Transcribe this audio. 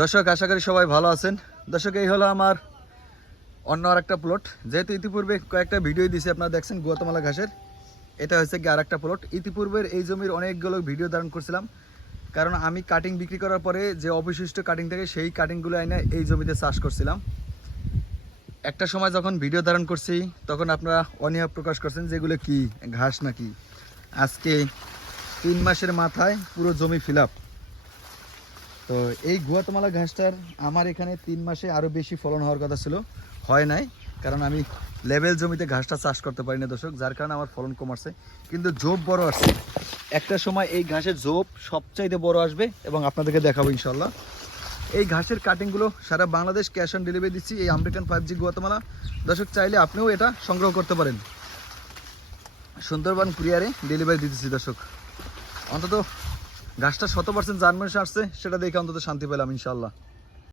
দর্শক, আশা করি সবাই ভালো আছেন। দর্শক, এই হলো আমার অন্য আরেকটা প্লট। যেহেতু ইতিপূর্বে কয়েকটা ভিডিও দিয়েছি, আপনারা দেখছেন গুয়াতেমালা ঘাসের। এটা হচ্ছে কি আরেকটা প্লট। ইতিপূর্বের এই জমির অনেকগুলো ভিডিও ধারণ করছিলাম, কারণ আমি কাটিং বিক্রি করার পরে যে অবশিষ্ট কাটিং থাকে সেই কাটিংগুলো এনে এই জমিতে চাষ করছিলাম। একটা সময় যখন ভিডিও ধারণ করছি তখন আপনারা অনীহা প্রকাশ করছেন যেগুলো কি ঘাস নাকি। আজকে 3 মাসের মাথায় পুরো জমি ফিল আপ। তো এই গুয়াতেমালা ঘাসটার আমার এখানে 3 মাসে আরও বেশি ফলন হওয়ার কথা ছিল, হয় নাই। কারণ আমি লেভেল জমিতে ঘাসটা চাষ করতে পারি না দর্শক, যার কারণে আমার ফলন কম আসছে। কিন্তু ঝোপ বড় আসছে। একটা সময় এই ঘাসের ঝোপ সবচাইতে বড় আসবে এবং আপনাদেরকে দেখাবো ইনশাল্লাহ। এই ঘাসের কাটিংগুলো সারা বাংলাদেশ ক্যাশ অন ডেলিভারি দিচ্ছি, এই আমেরিকান 5G গুয়াতেমালা। দর্শক, চাইলে আপনিও এটা সংগ্রহ করতে পারেন। সুন্দরবন কুরিয়ারে ডেলিভারি দিতেছি দর্শক। অন্তত ঘাসটা 100% জার্মানি আসছে সেটা দেখে অন্তত শান্তি পেলাম ইনশাল্লাহ।